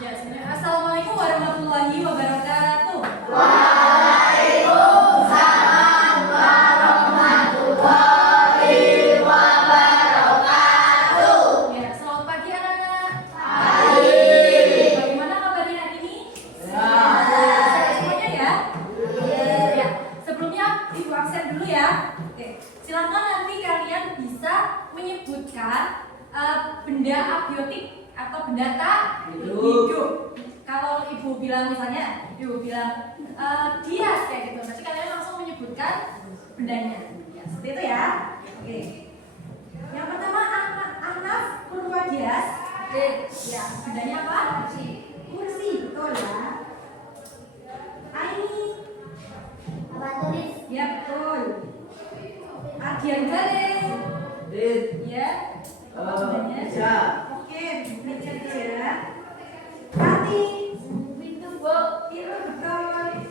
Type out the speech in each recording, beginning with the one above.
Ya, sebenarnya. Assalamualaikum warahmatullahi wabarakatuh. Waalaikumsalam warahmatullahi wabarakatuh. Ya, selamat pagi anak-anak. Pagi. Bagaimana kabarnya hari ini? Sehat. Sehat semuanya ya? Ya. Sebelumnya Ibu absen dulu ya. Oke. Silakan nanti kalian bisa menyebutkan benda abiotik atau benda tak hidup. Kalau Ibu bilang misalnya, Ibu bilang dias kayak gitu. Nanti kalian langsung menyebutkan bendanya. Ya, seperti itu ya. Oke. Yang pertama Ahnaf Purwadias. Ya, bendanya apa? Kursi, betul ya. Aini. Tulis. Ya, betul. Ardian Galis. Ya. Bendanya. Bisa. Oke, meja ya. Kati. Pintu, Bu. Itu betul.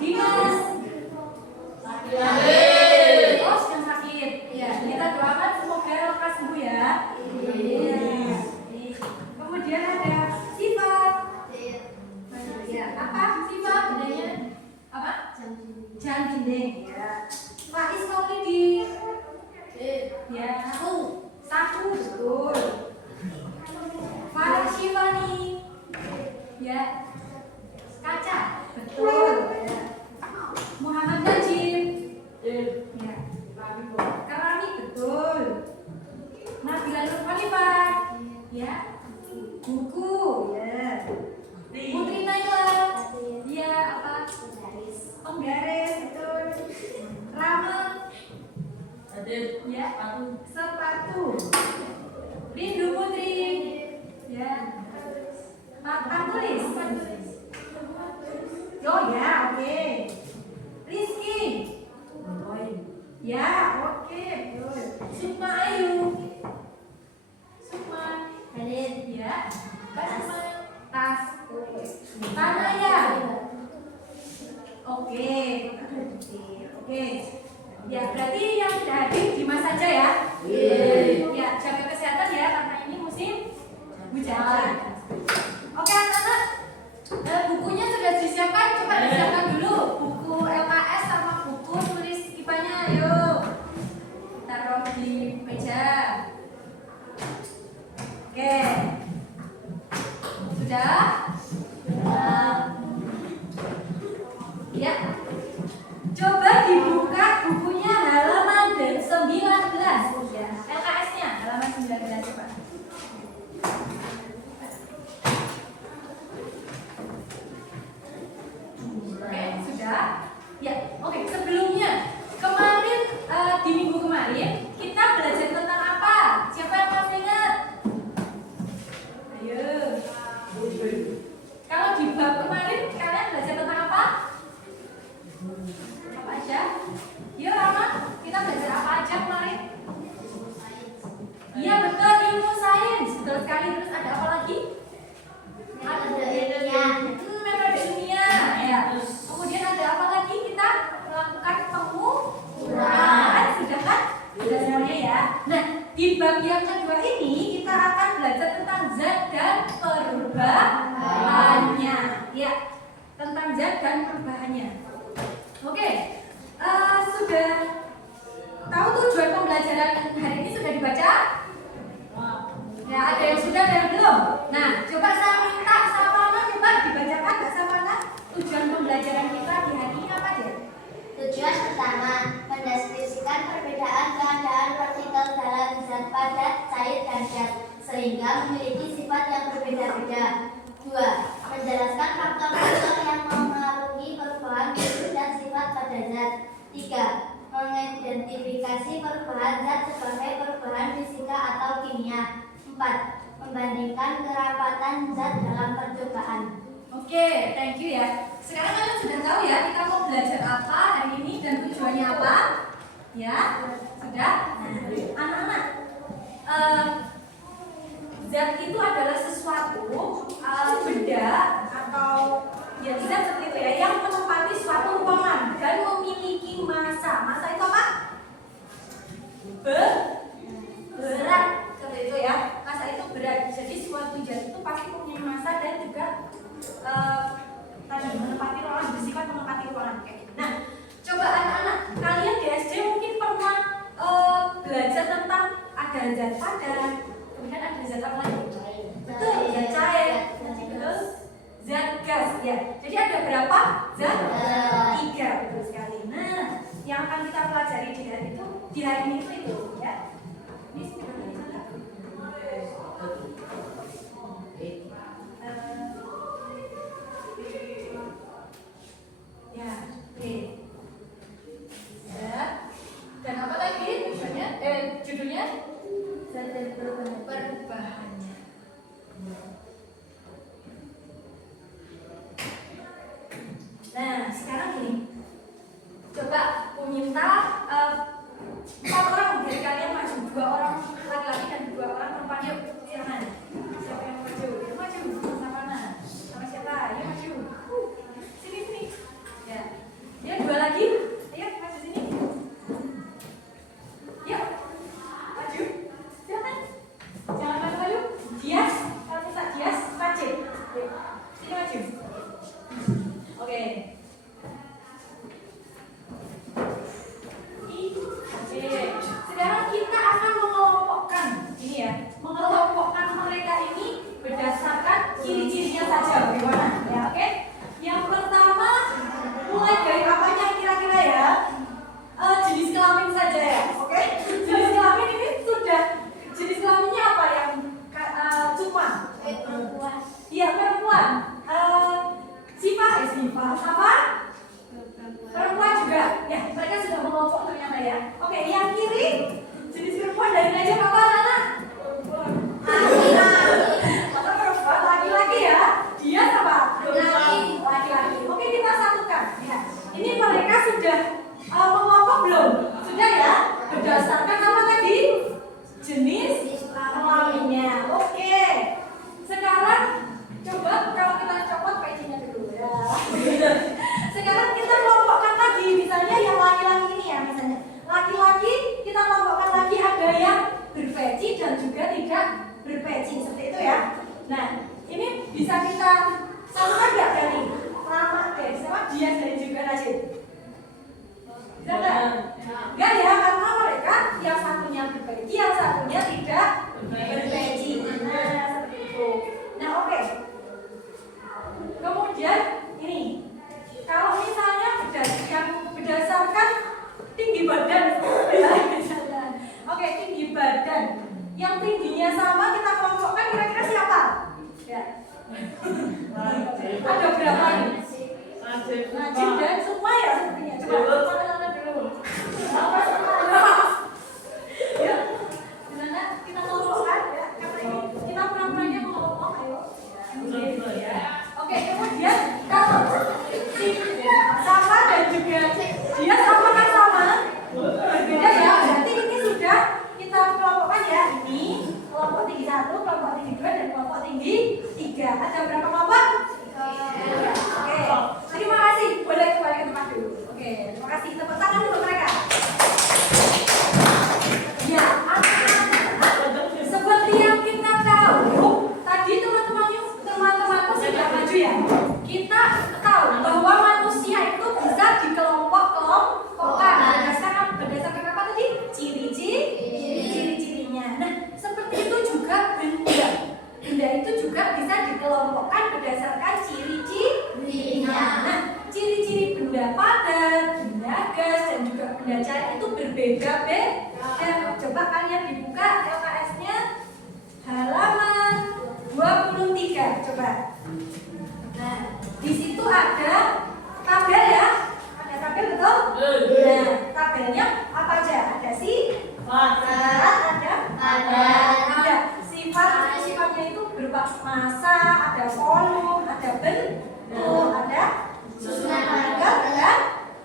Dimas. Oh, sedang sakit. Ya, kita doakan semoga lekas sembuh ya. Iya. Kemudian ada Siva. Ya, apa Siva bendanya? Apa? Jam dinding. Ya. Faiz Maulidi. Ya. Sapu betul. Farah Shivani. Ya. Kaca betul. Ya. Muhammad Najib. Ya. Karami betul. Nabila Nur Khalifah. Ya. Buku. Ya. Putri Naila. Ya, apa? Penggaris betul. Rama. Ya. Sepatu. Rindu Putri. Ya. Papan tulis. Oh ya, oke. Rizky. Ya, oke, betul. Sukma Ayu. Sukma. Ya. Basma. Tas. Tanaya. Oke. Oke. Ya, berarti yang tidak hadir Dimas saja ya. Ya, jaga kesehatan ya karena ini musim hujan. Oke, anak-anak. Bukunya sudah disiapkan, coba disiapkan dulu. Buku LKS sama buku tulis IPA-nya, ayo. Taruh di meja. Oke. Sudah? Ya. Coba dibuka bukunya halaman 19 ya. LKS-nya halaman 19 coba. Oke, sudah? Ya, oke. Sebelumnya, kemarin di minggu kemarin kita belajar tentang apa? Siapa yang masih ingat? Ayo. Kalau di bab kemarin kalian belajar tentang apa? Apa aja? Yuk Rama, kita belajar apa aja kemarin? Iya betul, ilmu sains. Betul sekali. Terus ada apa lagi? Metode ilmiah. Ya. Kemudian ada apa lagi? Kita melakukan pengukuran. Sudah kan? Sudah semuanya ya. Nah, di bab yang kedua ini kita akan belajar tentang zat dan perubahannya. Ya, tentang zat dan perubahannya. Oke, sudah tahu tujuan pembelajaran hari ini sudah dibaca? Ya, ada yang sudah, ada yang belum. Nah, coba saya minta Savana coba dibacakan Mbak Savana. Tujuan pembelajaran kita di hari ini apa aja? Tujuan pertama, mendeskripsikan perbedaan keadaan partikel dalam zat padat, cair, dan gas sehingga memiliki sifat yang berbeda-beda. 2. Menjelaskan faktor-faktor yang mempengaruhi perubahan bentuk dan sifat pada zat. 3. Mengidentifikasi perubahan zat sebagai perubahan fisika atau kimia. 4. Membandingkan kerapatan zat dalam percobaan. Oke, thank you ya. Sekarang kalian sudah tahu ya kita mau belajar apa hari ini dan tujuannya apa? Ya, sudah. Nah, anak-anak, zat itu adalah sesuatu benda atau ya zat seperti itu ya yang menempati suatu ruangan dan memiliki massa. Massa itu apa? Berat seperti itu ya. Massa itu berat. Jadi suatu zat itu pasti mempunyai massa dan ciri-cirinya saja bagaimana ya, oke? Yang pertama, mulai dari apanya kira-kira ya? Jenis kelamin saja ya, oke? Jenis kelamin ini sudah, jenis kelaminnya apa yang cuma? Perempuan. Iya, perempuan. Sifat apa? Perempuan juga. Ya, mereka sudah mengelompok ternyata ya. Oke, yang kiri jenis perempuan dari meja apa anak? Laki-laki ya. Dia apa? Laki-laki. Oke, kita satukan. Ya. Ini mereka sudah mengelompok belum? Sudah ya? Berdasarkan apa tadi? Jenis kelaminnya. Oke. Sekarang coba kalau kita copot pecinya dulu ya. Sekarang kita kelompokkan lagi, misalnya yang laki-laki ini ya, misalnya laki-laki kita kelompokkan lagi, ada yang berpeci dan juga tidak berpeci, seperti itu ya. Nah, ini bisa kita samakan nggak dari Rama deh, sama dia dari juga Najib? Bisa nggak? Enggak ya, karena mereka yang satunya berpeci, yang satunya tidak berpeci. Nah, seperti itu. Nah, oke. Kemudian ini, kalau misalnya berdasarkan tinggi badan, oke, tinggi badan, yang tingginya sama kita kelompokkan kira-kira siapa? Ya. Ada berapa ini? Najib dan semua ya sepertinya. Coba mana dulu. Ya, gimana? Kita kelompokkan ya. Karena ini kita pura-puranya mengelompok, ayo. Oke, kemudian kalau sama dan juga dia sama kan sama, berbeda ya. Berarti ini sudah kita kelompokkan ya. Ini kelompok tinggi 1, kelompok tinggi 2, dan kelompok tinggi 3. Ada berapa kelompok? Oke, terima kasih. Boleh kembali ke tempat dulu. Oke, terima kasih. Tepuk tangan untuk mereka. Ya, seperti yang kita tahu, tadi teman-temanku sudah maju ya. Kita tahu bahwa manusia itu bisa dikelompok-kelompokkan berdasarkan apa tadi? Ciri-cirinya. Nah, seperti itu juga benda. Benda itu juga bisa dikelompokkan berdasarkan ciri-cirinya. Nah, ciri-ciri benda padat, benda gas, dan juga benda cair itu berbeda-beda. Coba kalian dibuka LKS-nya halaman 23. Coba. Nah, di situ ada tabel ya. Ada tabel betul? Nah, tabelnya apa aja? Ada sifat, ada sifatnya itu berupa massa, ada volume, ada bentuk, ada susunan partikel dan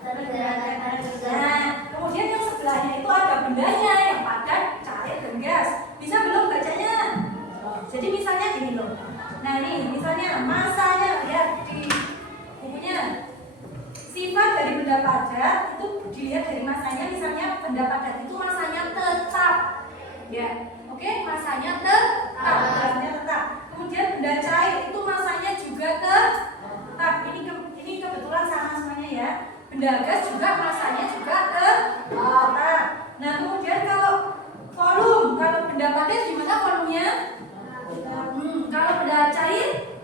pergerakan. Nah, kemudian yang sebelahnya itu ada bendanya yang padat, cair, dan gas. Bisa belum bacanya? Jadi misalnya gini loh. Nah, ini misalnya massanya lihat di bukunya. Sifat dari benda padat itu dilihat dari massanya. Misalnya benda padat itu massanya tetap. Ya. Oke, massanya tetap. Kemudian benda cair itu massanya juga tetap. Ini kebetulan sama semuanya ya. Benda gas juga massanya juga tetap. Nah, kemudian kalau volume, kalau benda padat gimana volumenya? Kalau benda cair?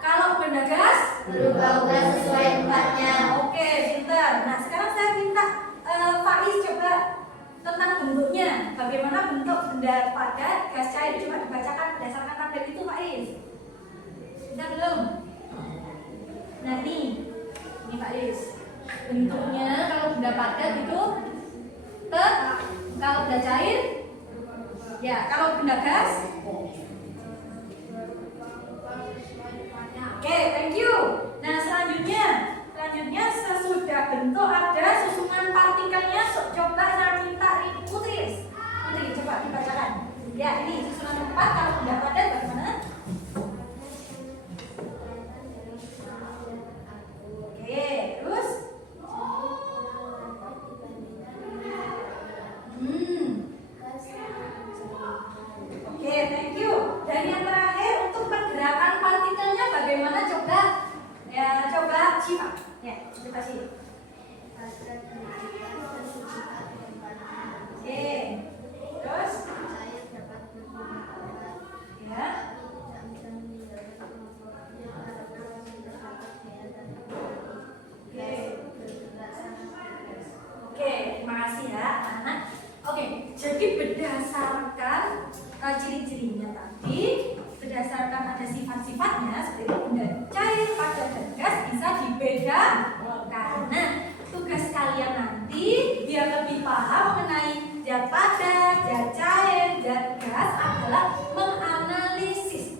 Kalau benda gas? Berubah-ubah sesuai tempatnya. Oke, pintar. Nah, sekarang saya minta Faiz coba tentang bentuknya. Bagaimana bentuk benda padat, gas, cair? Coba dibacakan berdasarkan tabel itu, Faiz. Bisa belum? Nah, ini Faiz. Bentuknya kalau benda padat itu kalau benda cair? Ya, kalau benda gas? Oke, thank you. Nah, selanjutnya sesudah bentuk ada susunan partikelnya. Coba saya minta Putri, coba dibacakan. Ya, ini susunan tempat kalau benda padat bagaimana? Oke, terus? Oke, thank you. Dan yang terakhir untuk pergerakan partikelnya bagaimana? Coba Syifa. Ya, coba Syifa. Oke, terus? Ya. sifatnya seperti itu, benda cair, padat, dan gas bisa dibedakan. Nah, tugas kalian nanti biar lebih paham mengenai zat padat, zat cair, zat gas adalah menganalisis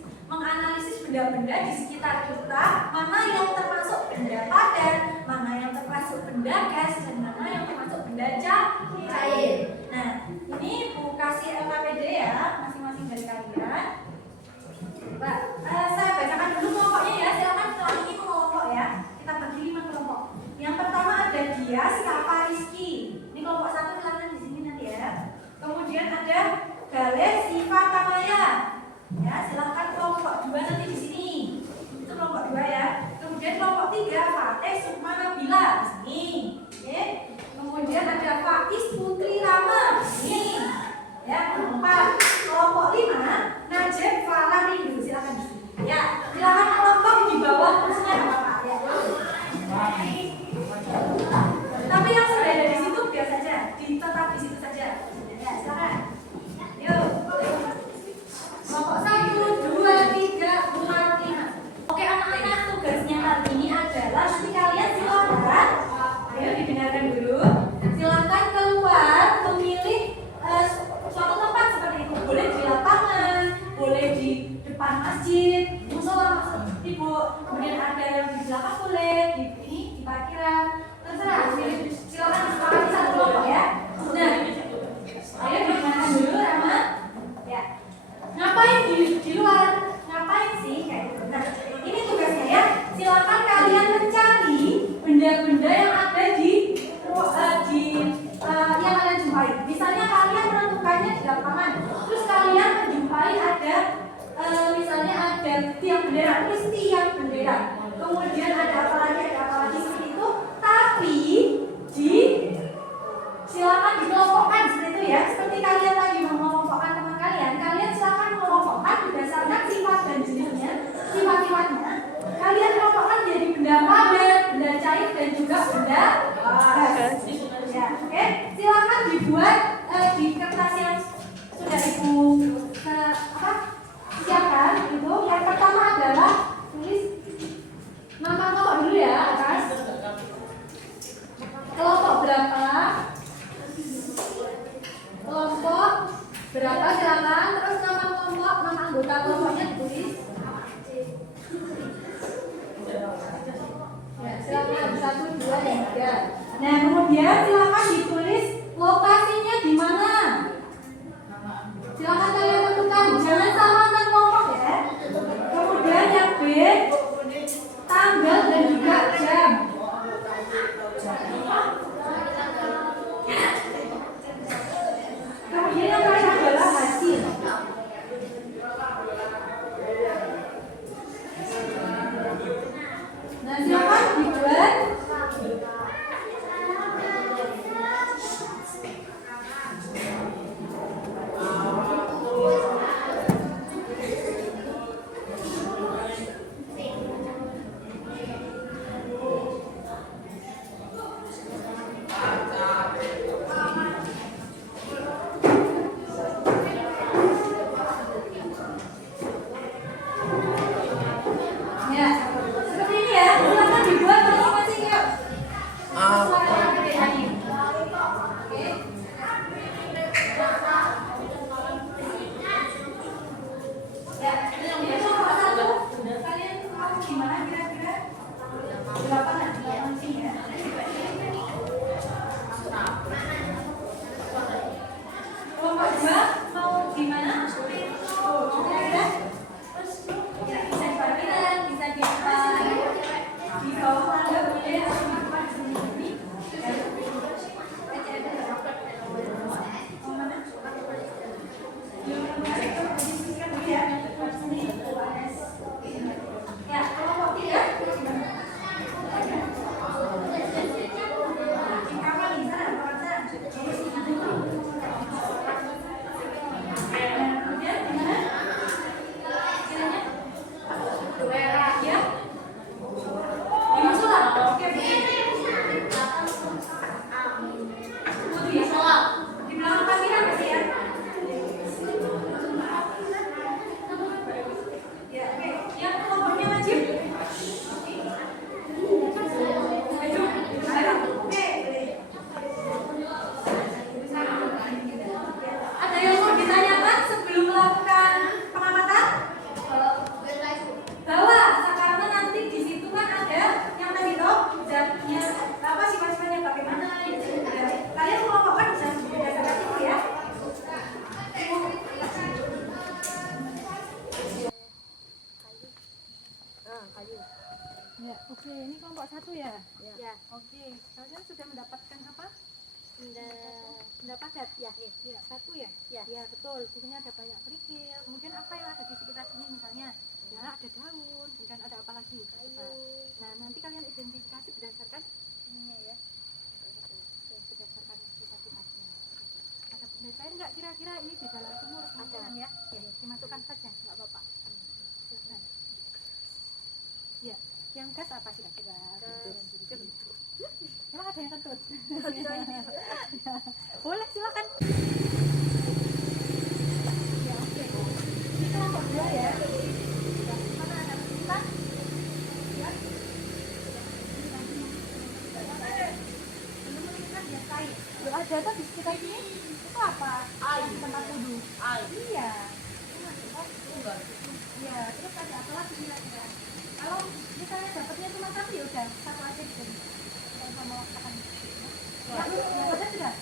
benda-benda di sekitar kita, mana yang termasuk benda padat, mana yang termasuk benda gas, dan mana yang termasuk benda cair. Nah, ini Bu kasih LKPD ya, masing-masing dari kalian. Pak, saya bacakan dulu kelompoknya ya. Silakan setelah ini kelompok ya. Kita bagi 5 kelompok. Yang pertama ada dia, siapa Rizky. Ini kelompok 1 silakan di sini nanti ya. Kemudian ada Gale, Siva, Kamaya. Ya, silakan kelompok 2 nanti di sini. Itu kelompok 2 ya. Kemudian kelompok 3 Fateh, Sukma, Nabila di sini. Oke. Kemudian ada Faiz, Putri, Rama di sini. Ya, kelompok 5 Najib, Farah, Rindu, silakan di sini. Ya, silakan kelompok di bawah kursinya Bapak ya. Tapi yang sudah ada di situ biar saja, tetap di situ saja. Ya, silakan. Yuk. Kelompok 1, 2, 3, 4, 5. Oke anak-anak, tugasnya hari ini adalah nanti kalian silakan. Ayo didengarkan dulu. Silakan keluar memilih suatu tempat seperti itu. Boleh di lapangan, boleh di depan masjid, musola ibu. Kemudian ada yang di belakang boleh, di parkiran. Terserah. Silakan disepakati satu kelompok ya. Nah, ayo didengarkan dulu Rama. Ya. Ngapain di luar? Ngapain sih kayak gitu? Nah, ini tugasnya ya. Silakan kalian mencari benda-benda yang ada di yang kalian jumpai. Misalnya kalian menentukannya di lapangan, terus kalian menjumpai ada misalnya ada tiang bendera, tulis tiang bendera. Kemudian ada apa lagi seperti itu. Tapi silakan dikelompokkan seperti itu ya. Seperti kalian tadi mengelompokkan teman kalian silakan mengelompokkan berdasarkan sifat dan jenisnya, sifat-sifatnya. Kalian kelompokkan jadi benda padat, benda cair, dan juga benda gas. Ya, oke. Silakan dibuat di kertas yang sudah ibu siapkan itu. Yang pertama adalah tulis nama kelompok dulu ya atas. Kelompok berapa? Kelompok berapa silakan. Terus nama kelompok, nama anggota kelompoknya ditulis. Ya, silakan 1, 2, dan 3. Nah, kemudian silakan ditulis lokasinya di mana. Silakan kalian tentukan, jangan sama antar kelompok ya. Kemudian yang B, tanggal dan juga jam. Kemudian yang terakhir adalah hasil. Nah, silakan dibuat. Ayu. Ya, oke. Ini kelompok 1 ya? Ya. Oke. Kalian sudah mendapatkan apa? Benda padat. Ya. Ya, 1 ya? Ya. Ya, betul. Di sini ada banyak kerikil. Kemudian apa yang ada di sekitar sini misalnya? Ya, ada daun. Dan ada apa lagi? Coba. Nah, nanti kalian identifikasi berdasarkan ininya ya. Berdasarkan sifat-sifatnya. Ada benda cair nggak kira-kira ini di dalam sumur? Ada ya? Ya, dimasukkan saja. Nggak apa-apa. Silahkan. Ya, yang gas apa kira-kira? Emang ada yang kentut? Boleh, silakan. Ya, oke. Ini kelompok 2 ya. Mana ada kesulitan? Ya. Belum menemukan dia cair. Ada tuh di sekitar sini. Itu apa? Air. Tempat wudhu. Air. Iya. Iya, terus ada apa lagi kira-kira? Kalau misalnya dapatnya cuma 1 ya udah 1 aja gitu. Sama makan. Ya, yang ada sudah.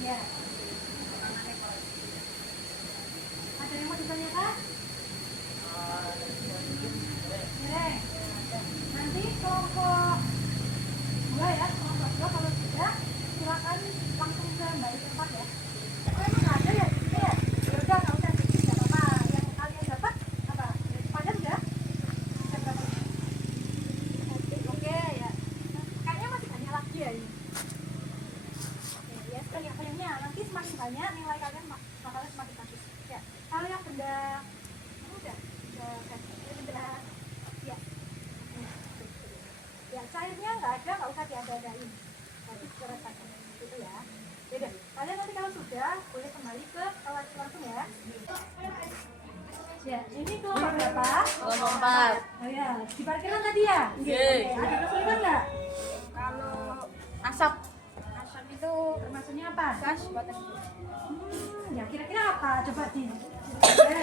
Ya. Ada yang mau ditanyakan? Mireng. Nanti kelompok 2 ya, kelompok 2 kalau sudah silakan langsung ke Mbak di tempat ya. Oh, emang nggak ada ya? Gitu ya? Ya udah nggak usah, nggak apa-apa. Yang kalian dapat apa? Pada sudah? Sudah berapa? Oke ya. Kayaknya masih banyak lagi ya ini. Oke, ya banyak-banyaknya. Nanti semakin banyak nilai kalian bakalan semakin bagus. Ya. Kalau yang benda udah benda ya. Ya, cairnya nggak ada, nggak usah diada-adain. Nanti dicoret gitu ya. Yaudah, kalian nanti kalau sudah boleh kembali ke kelas langsung ya. Ya, ini kelompok berapa? Kelompok 4. Oh ya, di parkiran tadi ya? Iya. Oke, ada kesulitan nggak? Kalau asap Asap itu termasuknya apa? gas batas. Ya kira-kira apa? Coba di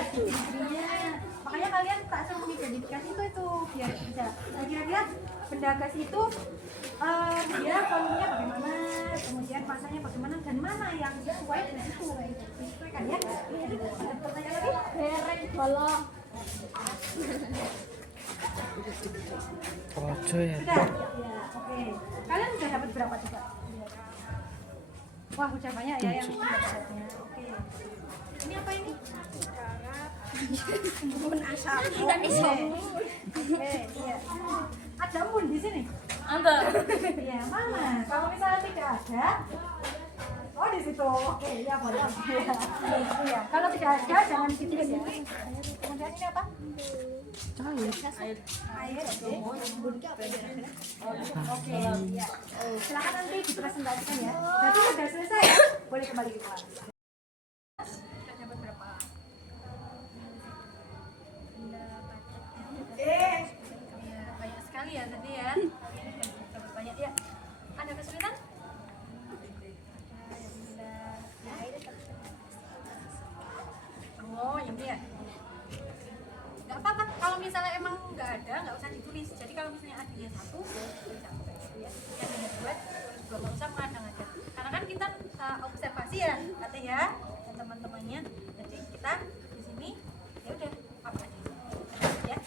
ciri-cirinya. Makanya kalian tak suruh mengidentifikasi itu biar bisa. Nah, kira-kira benda gas itu dia volumenya bagaimana, kemudian masanya bagaimana, dan mana yang sesuai dengan itu disesuaikan ya. Ada pertanyaan lagi? Bereng bolong. Rojo ya. Sudah? Ya, oke. Kalian sudah dapat berapa coba? Wah, udah banyak ya yang sudah dapatnya. Oke. Ini apa ini? Bun asap. Oke, iya. Ada mun di sini? Ada. Iya, mana? Kalau misalnya tidak ada, oh di situ. Oke, ya boleh. Iya. Kalau tidak ada, jangan ditulis ya. Kemudian ini apa? Air. Air. Oke, ya. Silakan nanti dipresentasikan ya. Berarti sudah selesai ya? Boleh kembali ke kelas. Sudah dapat berapa? Ya, banyak sekali ya tadi ya. Banyak ya. Ada kesulitan? Oh, ini ya. Nggak apa-apa. Kalau misalnya emang nggak ada, nggak usah ditulis. Jadi kalau misalnya adanya 1, tulis 1 ya. Yang ada 2 juga nggak usah mengada-ngada. Karena kan kita observasi ya, katanya ya, dan teman-temannya. Jadi kita di sini ya udah apa aja. Ya.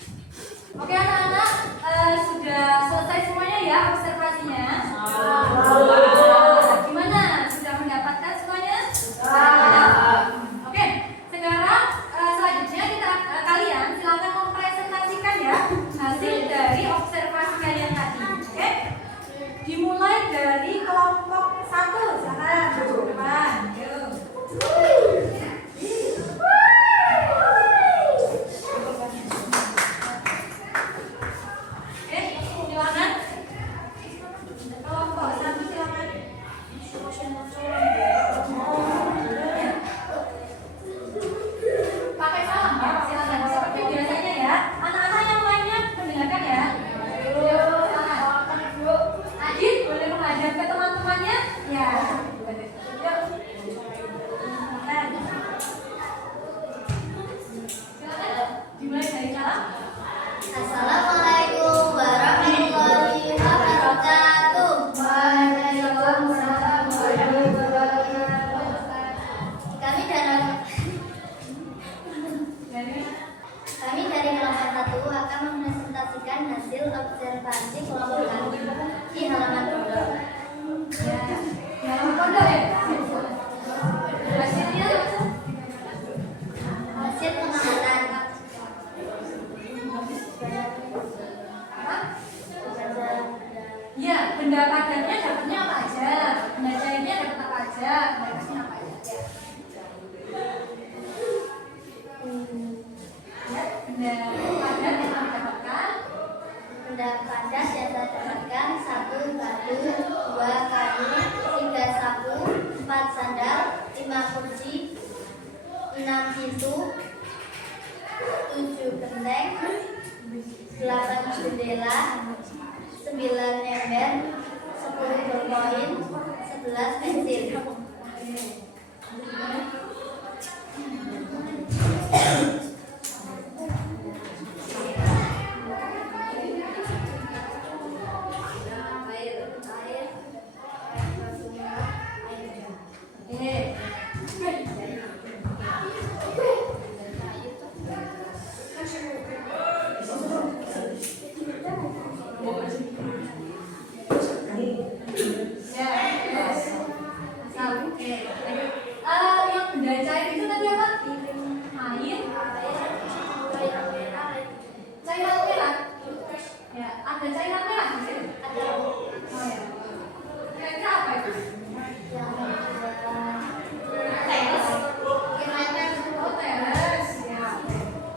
Oke anak-anak, sudah selesai semuanya ya observasinya. Gimana? Sudah mendapatkan semuanya? Oke, sekarang selanjutnya kalian silakan mempresentasikan ya hasil dari observasi kalian tadi. Oke? Dimulai dari kelompok 1. Silakan ke depan. Yuk. Silakan. Kelompok 1 silakan. Pakai salam ya, silakan. Seperti biasanya ya. Anak-anak yang lainnya mendengarkan ya. Silakan. Adit boleh menghadap ke teman-temannya. Ya. Yuk. Silakan. Silakan. Dimulai dari salam. Assalamualaikum warahmatullahi wabarakatuh. Waalaikumsalam warahmatullahi wabarakatuh. Kami dari kelas akan mempresentasikan hasil observasi kelompok kami di halaman pondok. Ya, di halaman pondok ya. Hasilnya Hasil pengamatan. ya, benda padatnya dapatnya apa aja, benda cairnya dapat apa aja, benda gasnya apa aja. Ya, benda padat yang kami dapatkan. Benda padat yang saya dapatkan 1 batu, 2 kayu, 3 sapu, 4 sandal, 5 kursi, 6 pintu, 7 genteng, 8 jendela, 9 ember, 10 bolpoin, 11 pensil. Yang benda cair itu tadi apa? Air, cairan merah. Ya, ada cairan merah di sini. Ada Oh ya. Kira-kira apa itu? Oh, teres. Ya.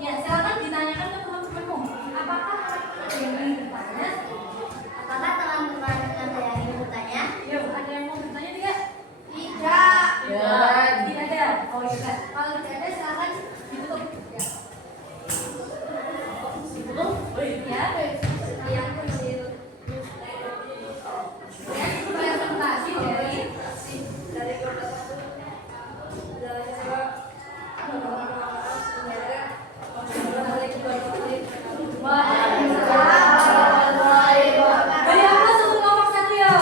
Ya, silakan ditanyakan ke teman-temanmu. Apakah ada yang ingin bertanya? Apakah teman-teman ada yang ingin bertanya? Yuk, ada yang mau bertanya tidak? Tidak. Tidak ada. Oh iya. Kalau tidak ada silakan ditutup. Ya. Ditutup? Ya. Yang kecil. Ya, itu presentasi dari Beri aplaus untuk kelompok 1 ya.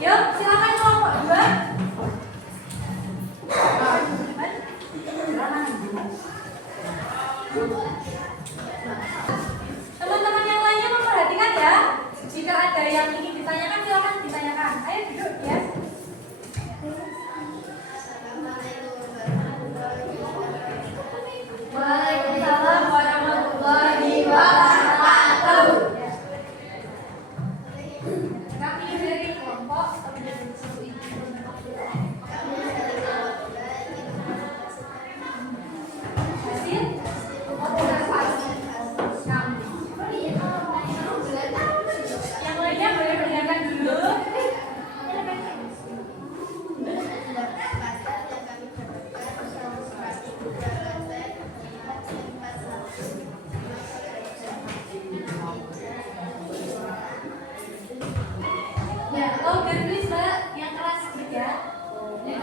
Yuk, silakan kelompok 2. Teman-teman yang lainnya memperhatikan ya. Jika ada yang ingin ditanyakan, silakan ditanyakan. Ayo duduk ya. Waalaikumsalam warahmatullahi wabarakatuh. Kami dari kelompok hasil observasi kami. Yang lainnya boleh mendengarkan dulu. Ya, logan please mbak, yang keras ya. Ya.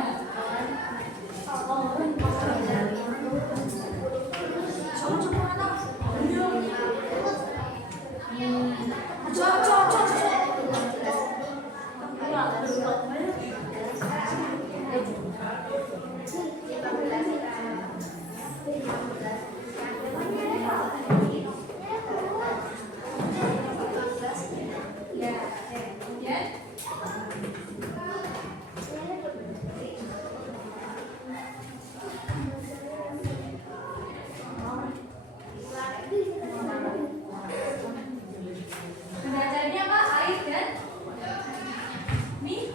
Belajarnya apa? Air dan mie?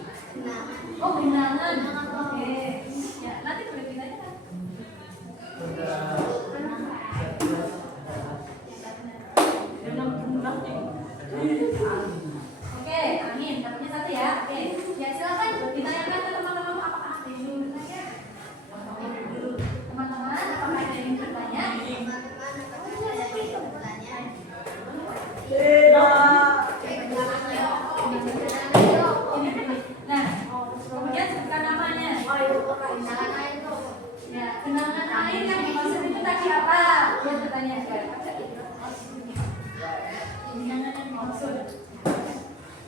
Oh, genangan. Oke. Ya, nanti boleh ditanyakan. Oke, amin. Dapatnya 1 ya. Oke. Ya, silakan ditanyakan ke teman-teman apakah ada yang ingin bertanya? Teman-teman, apakah ada yang ingin bertanya? Nah, kemudian sebutkan namanya. Ya, genangan air yang dimaksud itu tadi apa? Dia bertanya. Genangan yang dimaksud.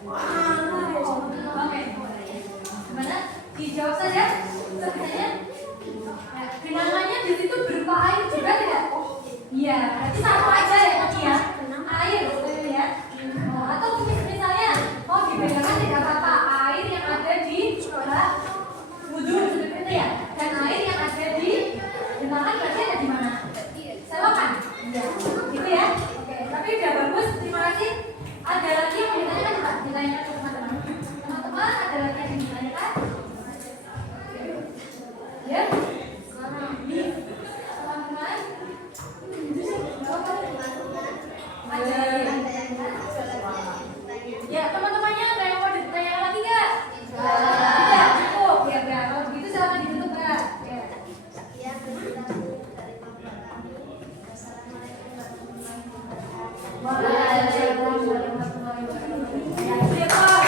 Oke. Gimana? Dijawab saja. Pertanyaannya. Nah, genangannya di situ berupa air juga tidak? Iya, berarti sama aja ya tadi ya. Air, gitu ya. Atau misalnya mau dibedakan tidak apa-apa. Air yang ada di wudhu seperti itu ya. Dan air yang ada di genangan berarti ada di mana? Selokan. Iya. Gitu ya. Oke, tapi udah bagus. Terima kasih. Ada lagi yang ditanyakan Pak? Ditanyakan ke teman-teman. Teman-teman ada lagi yang ditanyakan? Ya? Teman-teman? Ada ya, teman-temannya ada yang mau ditanyakan lagi nggak? Tidak, cukup. Ya, udah. Kalau begitu silakan ditutup, Kak. Ya. Sekian presentasi dari kelompok kami. Wassalamualaikum warahmatullahi wabarakatuh.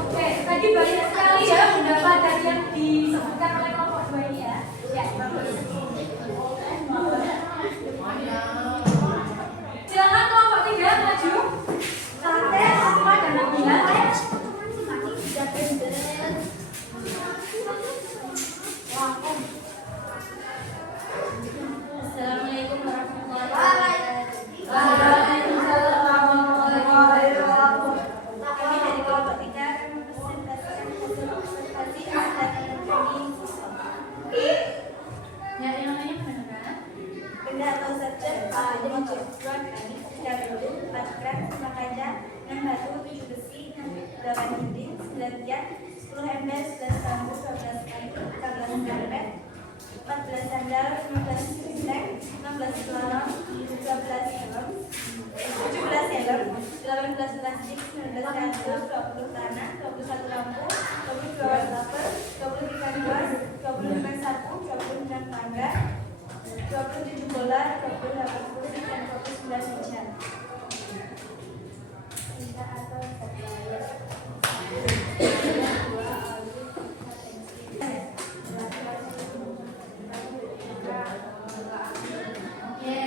Oke, tadi banyak sekali ya pendapat dari yang disebutkan oleh kelompok 2 ini ya. Ya, bagus. Silakan kelompok 3 maju. Santai, Asma dan Nabila. Assalamualaikum warahmatullahi wabarakatuh. Waalaikumsalam warahmatullahi wabarakatuh. Kami dari kelompok 3 akan mempresentasikan hasil observasi kesehatan kami. Ya, yang namanya benar. Benda atau subjek pada objektuan kami tidak betul 4 gram 5 kaca 6 batu 7 besi 8 dinding 9 tiang 10 ember 11 bambu 12 kayu 14 karpet 14 sandal 15 stek 16 pelorong 12 helm 17 helm 18 plastik 19 kasur 20 tanah 21 lampu 22 wastafel 20 ikan buas 20 ikan sapu 29 tangga 27 bola, 28 kursi, dan 29 meja. Tinta atau supplier. Oke,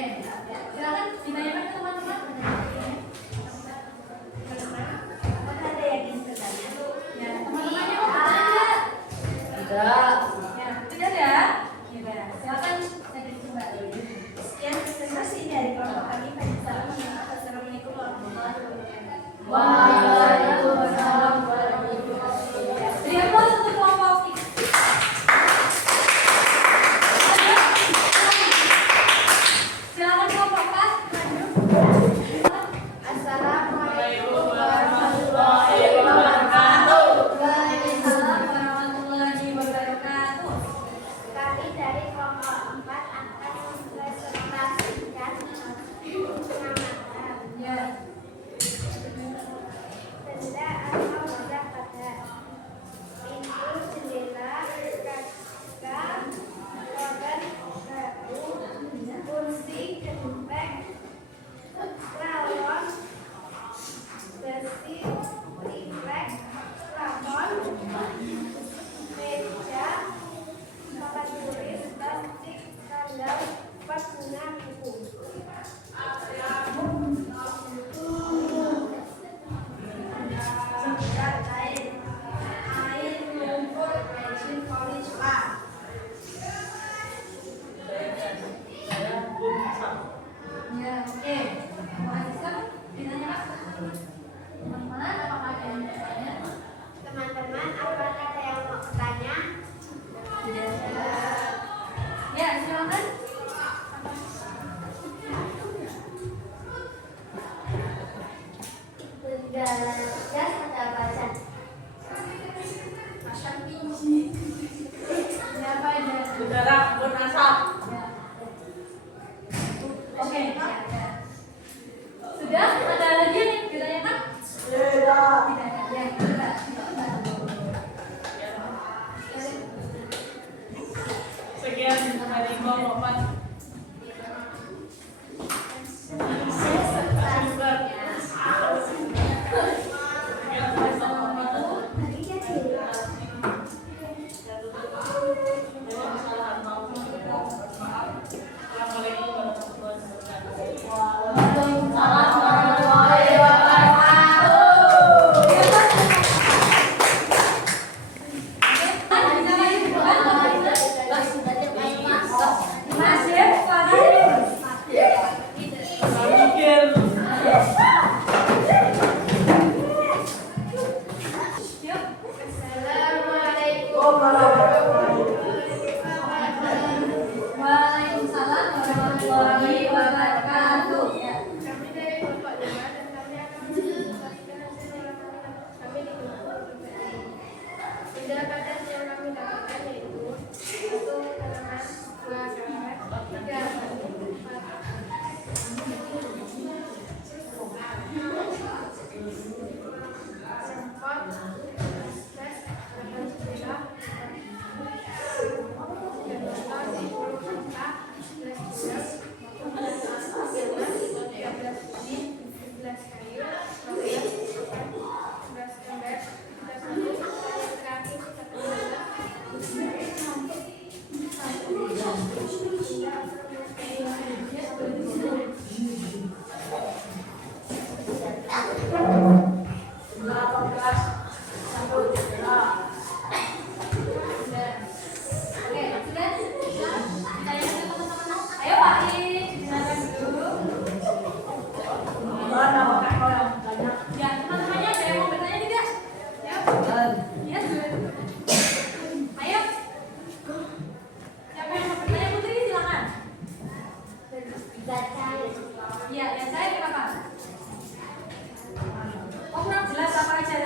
silakan ditanyakan ke teman-teman. Apakah ada yang ingin bertanya? Ya, teman-temannya mau bertanya? Tidak. Ya, tidak ada. Ya, silakan saya coba. Sekian presentasi dari kelompok kami. Assalamualaikum warahmatullahi wabarakatuh. Waalaikumsalam warahmatullahi wabarakatuh. Terima untuk kelompok ini. Silakan kelompok 4. Assalamualaikum warahmatullahi wabarakatuh. Waalaikumsalam warahmatullahi wabarakatuh. Kami dari kelompok 4 akan mempresentasikan pengamatan. Ya. Benda atau benda pada pintu, jendela, kaca, organ, batu, kursi, genteng, rawon, besi, triplek, plafon, meja, papan tulis, plastik, sandal, vas bunga, buku. Air, lumpur, bensin, polis, pak. Ya, oke. Mau Aziza ditanya Pak? Teman-teman, apakah ada yang bertanya? Teman-teman, apakah ada yang mau bertanya? Ya, silakan. Benda gas ada apa saja? Asap biji. Ya, apa ada? Udara, kebun asap. Ya. Oke. Sudah? Ada lagi yang ditanyakan? Tidak. Ya, coba. Sekian dari kelompok 4. Sekian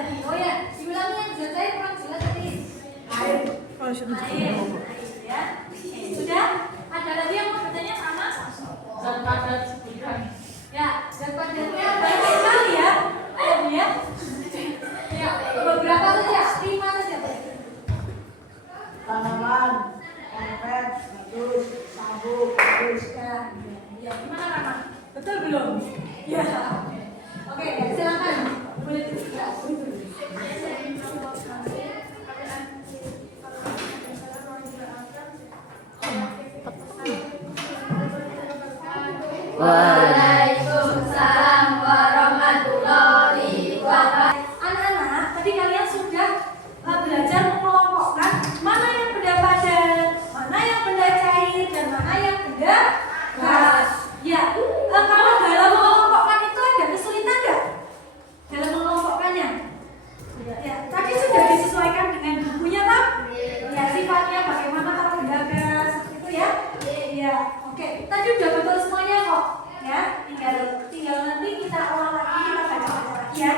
tadi? Oh ya, diulangi yang zat cair kurang jelas tadi. Air. Air. Ya. Oke, sudah? Ada lagi yang mau bertanya sama? Zat padat sebutkan. Ya, zat padatnya banyak sekali ya. Ya. Ya, beberapa saja, 5 saja. Tanaman, karpet, bagus, sabuk, bagus. Ya, gimana Rama? Betul belum? Ya. Oke, silakan. Boleh dibuka. Waalaikumsalam warahmatullahi wabarakatuh. Anak-anak, tadi kalian sudah belajar mengelompokkan mana yang benda padat, mana yang benda cair, dan mana yang benda gas. Ya, kalau dalam mengelompokkan itu ada kesulitan nggak? Dalam mengelompokkannya? Ya, tadi sudah disesuaikan dengan bukunya kan? Ya, sifatnya bagaimana kalau benda gas, itu ya? Ya, oke. Tadi udah betul semuanya kok. Ya, tinggal nanti kita ulang lagi, kita baca lagi ya.